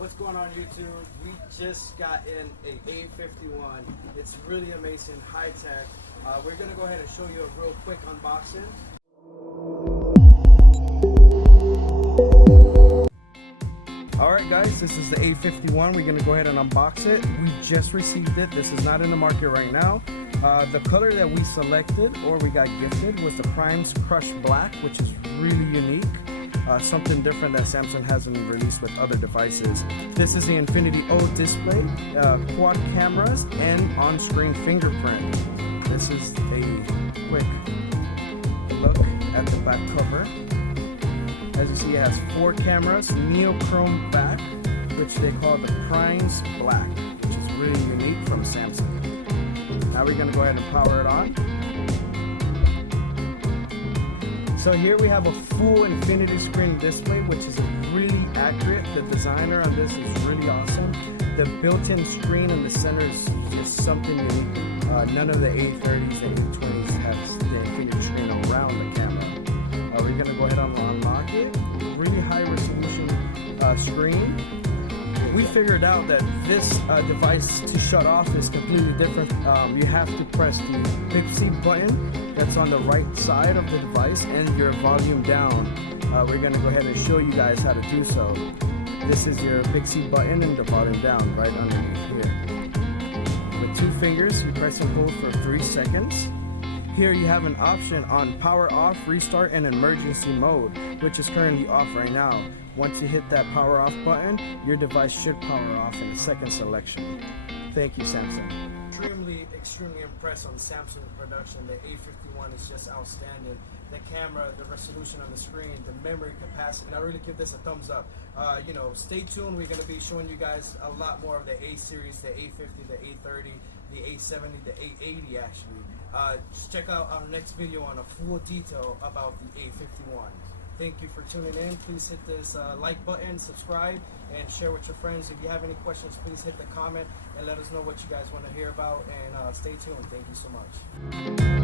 What's going on YouTube? We just got in a A51. It's really amazing, high tech. We're gonna go ahead and show you a real quick unboxing. Alright guys, this is the A51. We're gonna go ahead and unbox it. We just received it. This is not in the market right now. The color that we selected or we got gifted was the Prime's Crushed Black, which is really unique. Something different that Samsung hasn't released with other devices. This is the Infinity O display, quad cameras, and on-screen fingerprint. This is a quick look at the back cover. As you see, it has 4 cameras, neochrome back, which they call the Prime's Black, which is really unique from Samsung. Now we're going to go ahead and power it on. So here we have a full infinity screen display, which is really accurate. The designer on this is really awesome. The built-in screen in the center is just something unique. None of the A30s and A20s has the infinity screen around the camera. We're gonna go ahead and unlock it. Really high resolution screen. We figured out that this device to shut off is completely different. You have to press the Bixby button that's on the right side of the device and your volume down. We're going to go ahead and show you guys how to do so. This is your Bixby button and the volume down right underneath here. With 2 fingers, you press and hold for 3 seconds. Here you have an option on power off, restart, and emergency mode, which is currently off right now. Once you hit that power off button, your device should power off in the second selection. Thank you, Samsung. Extremely impressed on Samsung production. The A51 is just outstanding. The camera, the resolution on the screen, the memory capacity, and I really give this a thumbs up. Stay tuned. We're going to be showing you guys a lot more of the A series, the A50, the A30, the A70, the A80 actually. Just check out our next video on a full detail about the A51. Thank you for tuning in. Please hit this like button, subscribe, and share with your friends. If you have any questions, please hit the comment and let us know what you guys want to hear about. And stay tuned. Thank you so much.